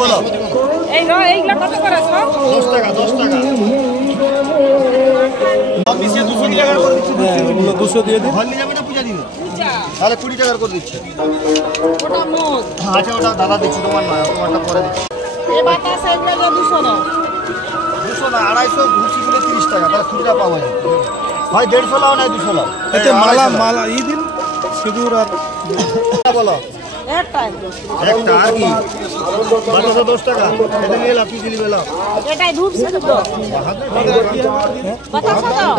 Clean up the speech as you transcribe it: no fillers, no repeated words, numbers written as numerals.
বলো এইগুলা কত করে 10 টাকা 10 টাকা। 200 টাকা করে দিচ্ছি। 200 দিয়ে দিন। ঘর নিয়ে যাবে না পূজা দিবে? তাহলে 20 টাকা করে দিচ্ছে। ওটা মোট। আচ্ছা ওটা দাদা দিচ্ছি, তোমার নয়, তোমারটা পরে দিচ্ছি। এই বাতাস এগুলা 200 না। 200 না, 250 ঘুরছি কিলো 30 টাকা, তাহলে খুচরা পাওয়া যায়। হয় 150 লাও নাই 200 লাও। এতে মালা ই দিন, সিঁদুর আর বলো একটা একটা আর কি? বাতাসা 10 টাকা। এটা নিয়ে লাভ কি কিলি বেলা? এটাই ধূপ সেদ্ধ বাতাস দাও।